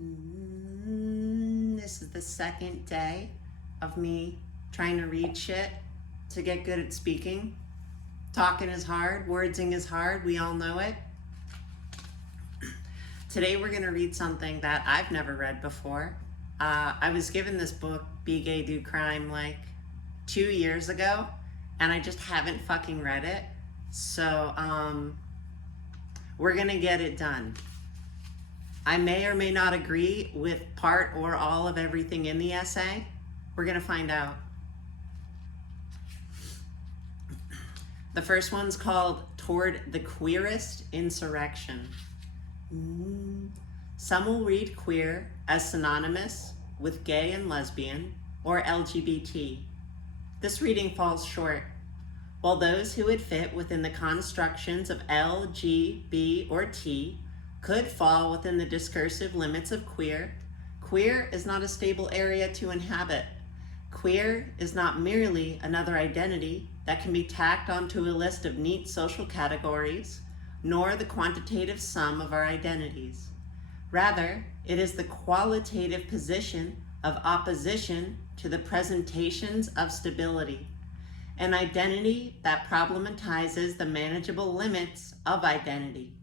This is the second day of me trying to read shit to get good at speaking. Talking is hard, wordsing is hard, we all know it. Today we're going to read something that I've never read before. I was given this book, Be Gay, Do Crime, like 2 years ago, and I just haven't fucking read it. So we're going to get it done. I may or may not agree with part or all of everything in the essay. We're going to find out. The first one's called Toward the Queerest Insurrection. Some will read queer as synonymous with gay and lesbian or LGBT. This reading falls short. While those who would fit within the constructions of L, G, B, or T could fall within the discursive limits of queer, queer is not a stable area to inhabit. Queer is not merely another identity that can be tacked onto a list of neat social categories, nor the quantitative sum of our identities. Rather, it is the qualitative position of opposition to the presentations of stability, an identity that problematizes the manageable limits of identity.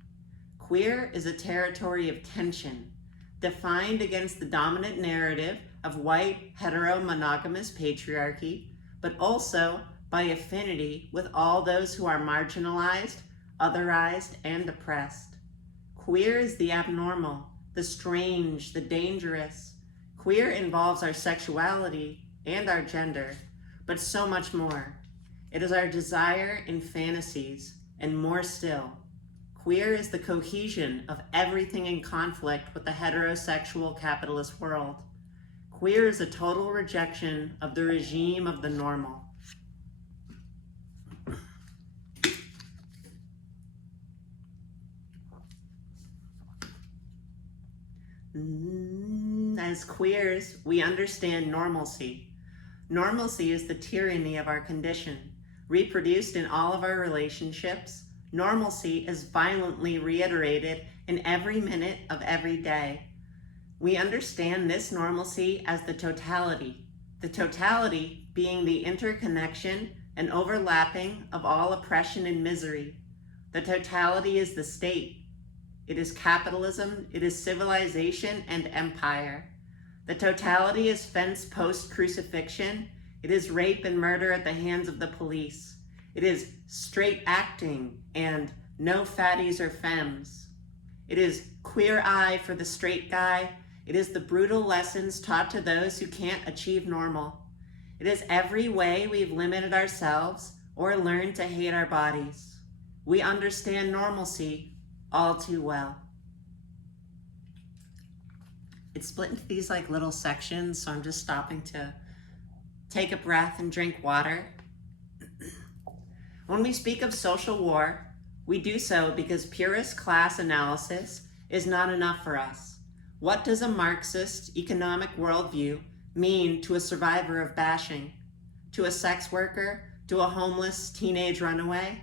Queer is a territory of tension, defined against the dominant narrative of white, hetero-monogamous patriarchy, but also by affinity with all those who are marginalized, otherized, and oppressed. Queer is the abnormal, the strange, the dangerous. Queer involves our sexuality and our gender, but so much more. It is our desire and fantasies, and more still. Queer is the cohesion of everything in conflict with the heterosexual capitalist world. Queer is a total rejection of the regime of the normal. As queers, we understand normalcy. Normalcy is the tyranny of our condition, reproduced in all of our relationships. Normalcy is violently reiterated in every minute of every day. We understand this normalcy as the totality being the interconnection and overlapping of all oppression and misery. The totality is the state. It is capitalism, it is civilization and empire. The totality is fence post-crucifixion. It is rape and murder at the hands of the police. It is straight acting and no fatties or femmes. It is queer eye for the straight guy. It is the brutal lessons taught to those who can't achieve normal. It is every way we've limited ourselves or learned to hate our bodies. We understand normalcy all too well. It's split into these like little sections, so I'm just stopping to take a breath and drink water. When we speak of social war, we do so because purist class analysis is not enough for us. What does a Marxist economic worldview mean to a survivor of bashing, to a sex worker, to a homeless teenage runaway?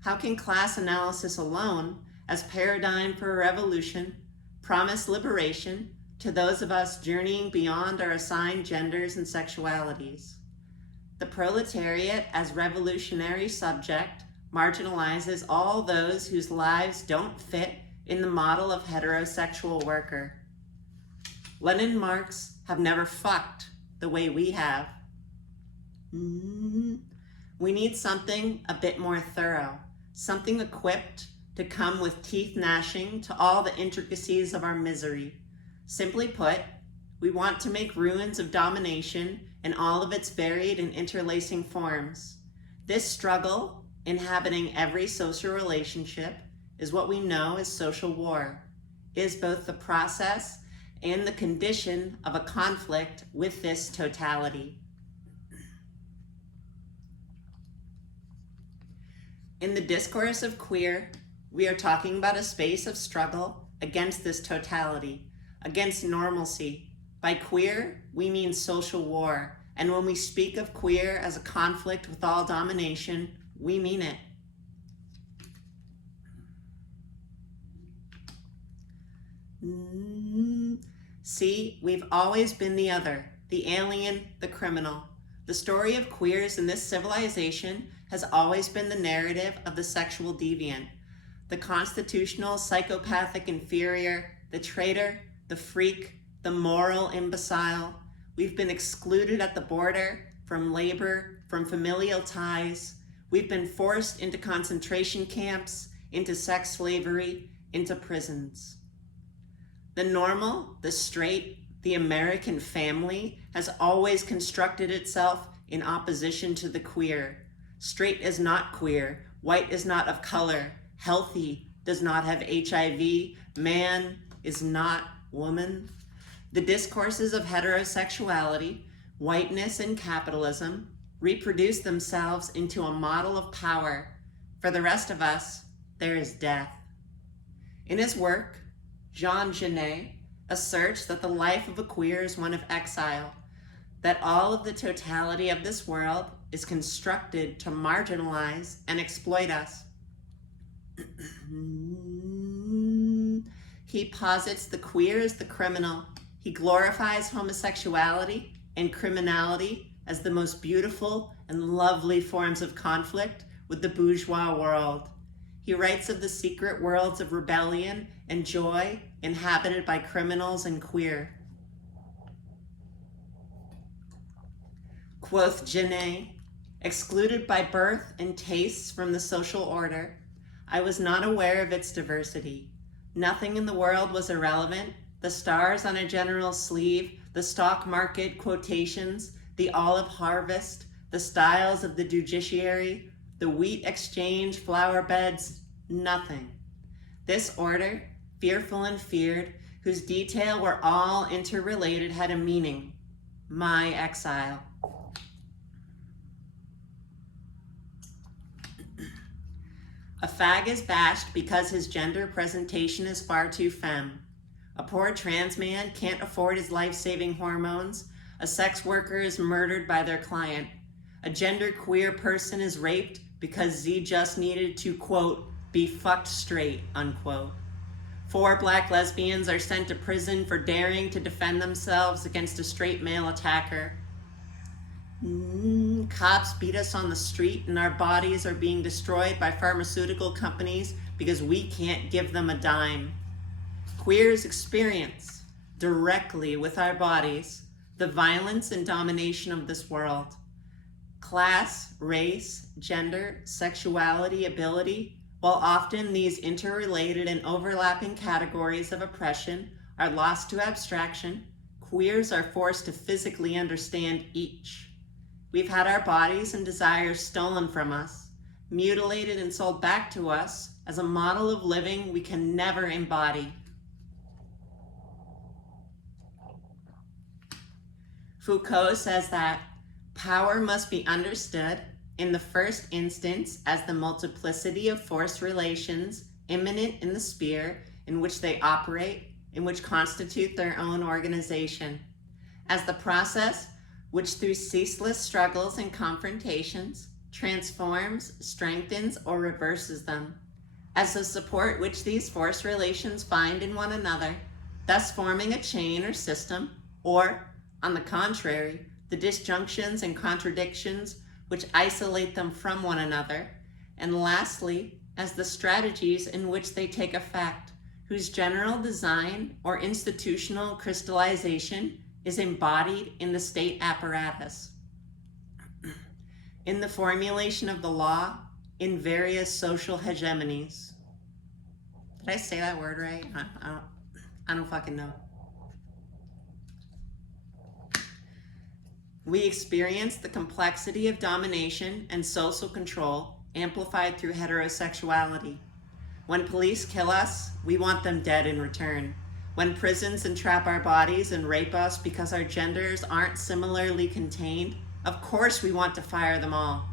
How can class analysis alone, as paradigm for a revolution, promise liberation to those of us journeying beyond our assigned genders and sexualities? The proletariat as revolutionary subject marginalizes all those whose lives don't fit in the model of heterosexual worker. Lenin and Marx have never fucked the way we have. We need something a bit more thorough, something equipped to come with teeth gnashing to all the intricacies of our misery. Simply put, we want to make ruins of domination in all of its varied and interlacing forms. This struggle, inhabiting every social relationship, is what we know as social war. It is both the process and the condition of a conflict with this totality. In the discourse of queer, we are talking about a space of struggle against this totality, against normalcy. By queer, we mean social war. And when we speak of queer as a conflict with all domination, we mean it. See, we've always been the other, the alien, the criminal. The story of queers in this civilization has always been the narrative of the sexual deviant, the constitutional psychopathic inferior, the traitor, the freak, the moral imbecile. We've been excluded at the border, from labor, from familial ties. We've been forced into concentration camps, into sex slavery, into prisons. The normal, the straight, the American family has always constructed itself in opposition to the queer. Straight is not queer, white is not of color, healthy does not have HIV, man is not woman. The discourses of heterosexuality, whiteness, and capitalism reproduce themselves into a model of power. For the rest of us, there is death. In his work, Jean Genet asserts that the life of a queer is one of exile, that all of the totality of this world is constructed to marginalize and exploit us. He posits the queer as the criminal. He glorifies homosexuality and criminality as the most beautiful and lovely forms of conflict with the bourgeois world. He writes of the secret worlds of rebellion and joy inhabited by criminals and queer. Quoth Genet, excluded by birth and tastes from the social order, I was not aware of its diversity. Nothing in the world was irrelevant. The stars on a general sleeve, the stock market quotations, the olive harvest, the styles of the judiciary, the wheat exchange, flower beds, nothing. This order, fearful and feared, whose detail were all interrelated, had a meaning: my exile. A fag is bashed because his gender presentation is far too femme. A poor trans man can't afford his life-saving hormones. A sex worker is murdered by their client. A genderqueer person is raped because Z just needed to, quote, be fucked straight, unquote. 4 black lesbians are sent to prison for daring to defend themselves against a straight male attacker. Cops beat us on the street and our bodies are being destroyed by pharmaceutical companies because we can't give them a dime. Queers experience directly with our bodies the violence and domination of this world. Class, race, gender, sexuality, ability, while often these interrelated and overlapping categories of oppression are lost to abstraction, queers are forced to physically understand each. We've had our bodies and desires stolen from us, mutilated and sold back to us as a model of living we can never embody. Foucault says that power must be understood in the first instance as the multiplicity of force relations immanent in the sphere in which they operate, in which constitute their own organization, as the process which through ceaseless struggles and confrontations transforms, strengthens, or reverses them, as the support which these force relations find in one another, thus forming a chain or system, or, on the contrary, the disjunctions and contradictions which isolate them from one another, and lastly, as the strategies in which they take effect, whose general design or institutional crystallization is embodied in the state apparatus, in the formulation of the law, in various social hegemonies. Did I say that word right? I don't fucking know. We experience the complexity of domination and social control amplified through heterosexuality. When police kill us, we want them dead in return. When prisons entrap our bodies and rape us because our genders aren't similarly contained, of course we want to fire them all.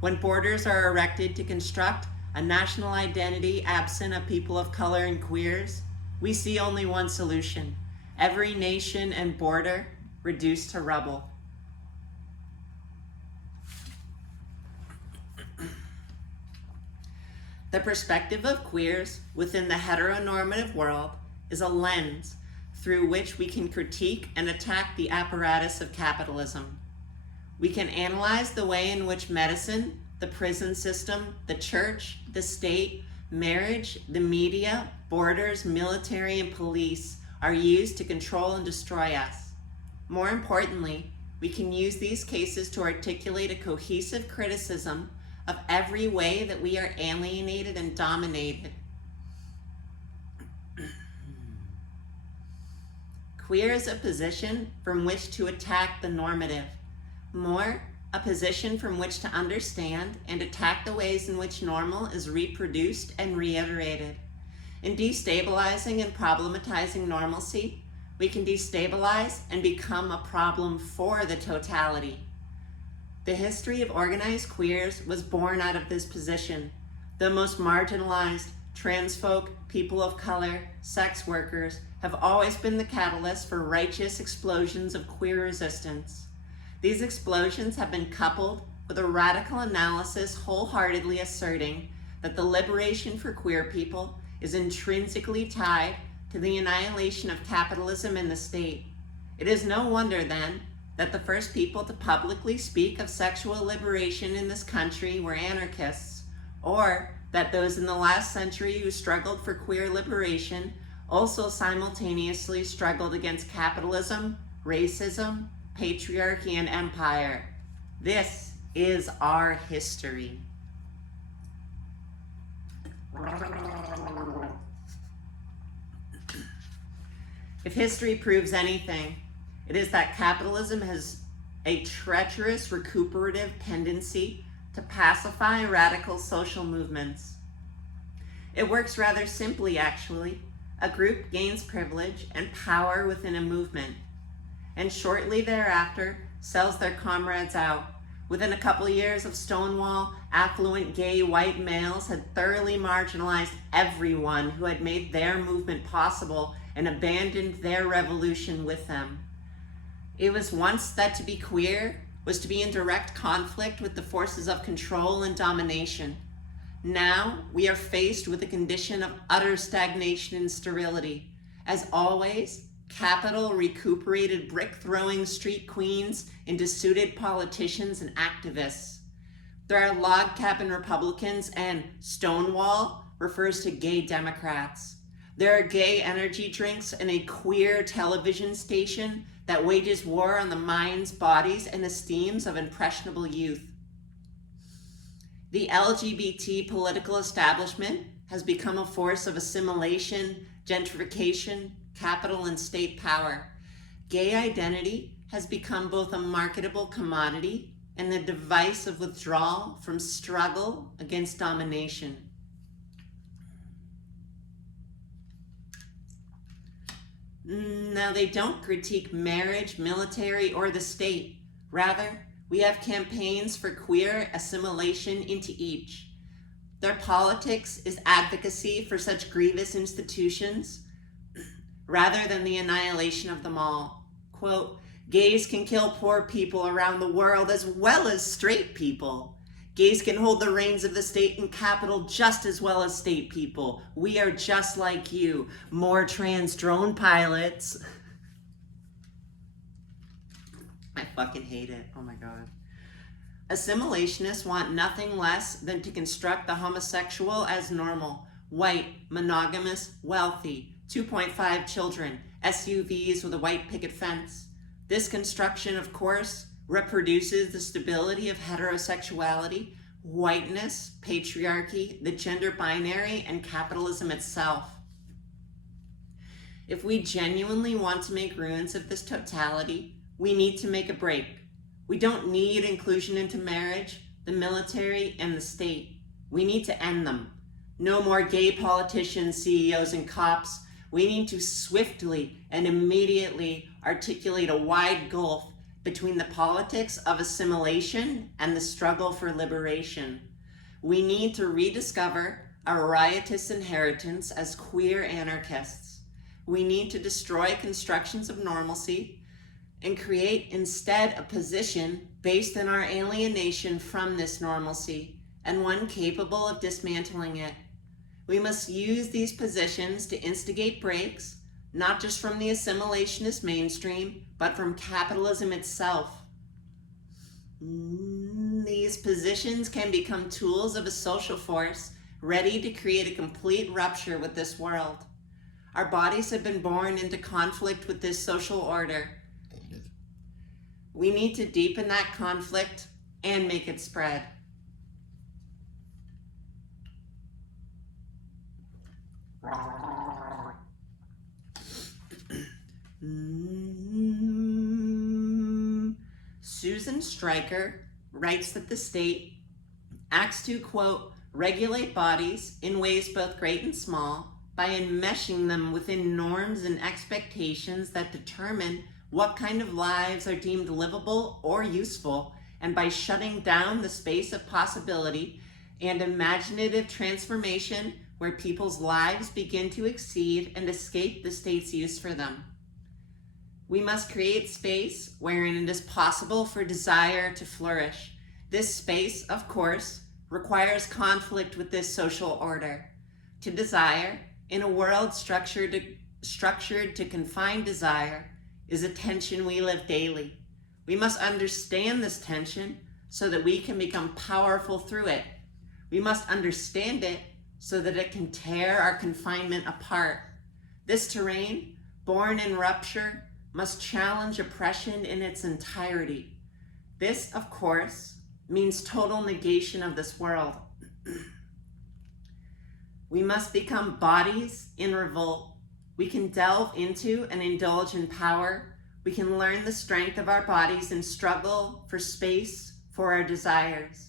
When borders are erected to construct a national identity absent of people of color and queers, we see only one solution: every nation and border reduced to rubble. The perspective of queers within the heteronormative world is a lens through which we can critique and attack the apparatus of capitalism. We can analyze the way in which medicine, the prison system, the church, the state, marriage, the media, borders, military, and police are used to control and destroy us. More importantly, we can use these cases to articulate a cohesive criticism of every way that we are alienated and dominated. Queer is a position from which to attack the normative. More, a position from which to understand and attack the ways in which normal is reproduced and reiterated. In destabilizing and problematizing normalcy, we can destabilize and become a problem for the totality. The history of organized queers was born out of this position. The most marginalized, trans folk, people of color, sex workers have always been the catalyst for righteous explosions of queer resistance. These explosions have been coupled with a radical analysis wholeheartedly asserting that the liberation for queer people is intrinsically tied to the annihilation of capitalism and the state. It is no wonder then that the first people to publicly speak of sexual liberation in this country were anarchists, or that those in the last century who struggled for queer liberation also simultaneously struggled against capitalism, racism, patriarchy, and empire. This is our history. If history proves anything, it is that capitalism has a treacherous recuperative tendency to pacify radical social movements. It works rather simply, actually. A group gains privilege and power within a movement, and shortly thereafter sells their comrades out. Within a couple years of Stonewall, affluent gay white males had thoroughly marginalized everyone who had made their movement possible and abandoned their revolution with them. It was once that to be queer was to be in direct conflict with the forces of control and domination. Now we are faced with a condition of utter stagnation and sterility. As always, capital recuperated brick-throwing street queens into suited politicians and activists. There are log cabin Republicans, and Stonewall refers to gay Democrats. There are gay energy drinks and a queer television station that wages war on the minds, bodies, and esteems of impressionable youth. The LGBT political establishment has become a force of assimilation, gentrification, capital, and state power. Gay identity has become both a marketable commodity and a device of withdrawal from struggle against domination. Now, they don't critique marriage, military, or the state. Rather, we have campaigns for queer assimilation into each. Their politics is advocacy for such grievous institutions rather than the annihilation of them all. Quote, gays can kill poor people around the world as well as straight people. Gays can hold the reins of the state and capital just as well as state people. We are just like you. More trans drone pilots. I fucking hate it. Oh my God. Assimilationists want nothing less than to construct the homosexual as normal, white, monogamous, wealthy, 2.5 children, SUVs with a white picket fence. This construction, of course, reproduces the stability of heterosexuality, whiteness, patriarchy, the gender binary, and capitalism itself. If we genuinely want to make ruins of this totality, we need to make a break. We don't need inclusion into marriage, the military, and the state. We need to end them. No more gay politicians, CEOs, and cops. We need to swiftly and immediately articulate a wide gulf between the politics of assimilation and the struggle for liberation. We need to rediscover our riotous inheritance as queer anarchists. We need to destroy constructions of normalcy and create instead a position based on our alienation from this normalcy, and one capable of dismantling it. We must use these positions to instigate breaks, not just from the assimilationist mainstream, but from capitalism itself. These positions can become tools of a social force ready to create a complete rupture with this world. Our bodies have been born into conflict with this social order. We need to deepen that conflict and make it spread. Susan Stryker writes that the state acts to, quote, regulate bodies in ways both great and small by enmeshing them within norms and expectations that determine what kind of lives are deemed livable or useful, and by shutting down the space of possibility and imaginative transformation where people's lives begin to exceed and escape the state's use for them. We must create space wherein it is possible for desire to flourish. This space, of course, requires conflict with this social order. To desire, in a world structured to confine desire, is a tension we live daily. We must understand this tension so that we can become powerful through it. We must understand it so that it can tear our confinement apart. This terrain, born in rupture, must challenge oppression in its entirety. This, of course, means total negation of this world. We must become bodies in revolt. We can delve into and indulge in power. We can learn the strength of our bodies and struggle for space for our desires.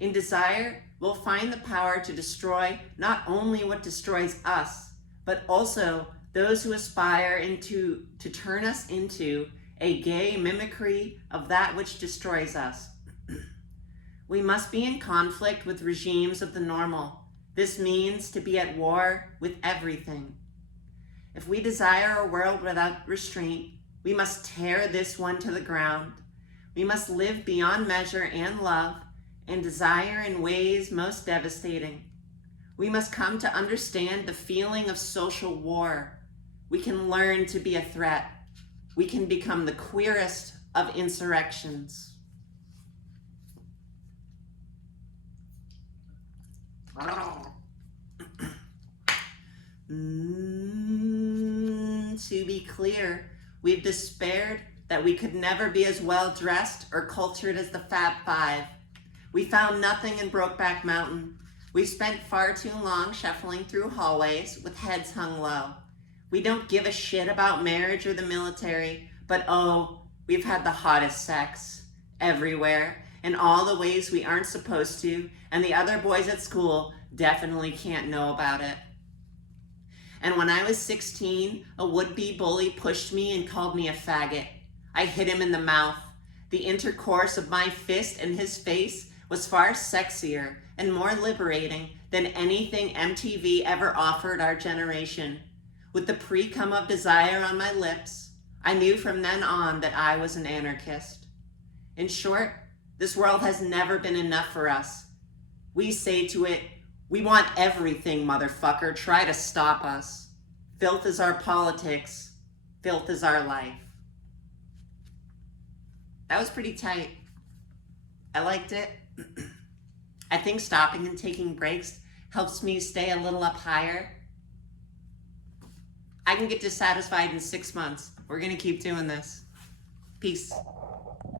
In desire, we'll find the power to destroy not only what destroys us, but also those who aspire to turn us into a gay mimicry of that which destroys us. We must be in conflict with regimes of the normal. This means to be at war with everything. If we desire a world without restraint, we must tear this one to the ground. We must live beyond measure and love and desire in ways most devastating. We must come to understand the feeling of social war. We can learn to be a threat. We can become the queerest of insurrections. To be clear, we've despaired that we could never be as well dressed or cultured as the Fab Five. We found nothing in Brokeback Mountain. We've spent far too long shuffling through hallways with heads hung low. We don't give a shit about marriage or the military, but oh, we've had the hottest sex everywhere in all the ways we aren't supposed to, and the other boys at school definitely can't know about it. And when I was 16, a would-be bully pushed me and called me a faggot. I hit him in the mouth. The intercourse of my fist and his face was far sexier and more liberating than anything MTV ever offered our generation. With the pre-cum of desire on my lips, I knew from then on that I was an anarchist. In short, this world has never been enough for us. We say to it, we want everything, motherfucker. Try to stop us. Filth is our politics. Filth is our life. That was pretty tight. I liked it. I think stopping and taking breaks helps me stay a little up higher. I can get dissatisfied in 6 months. We're gonna keep doing this. Peace.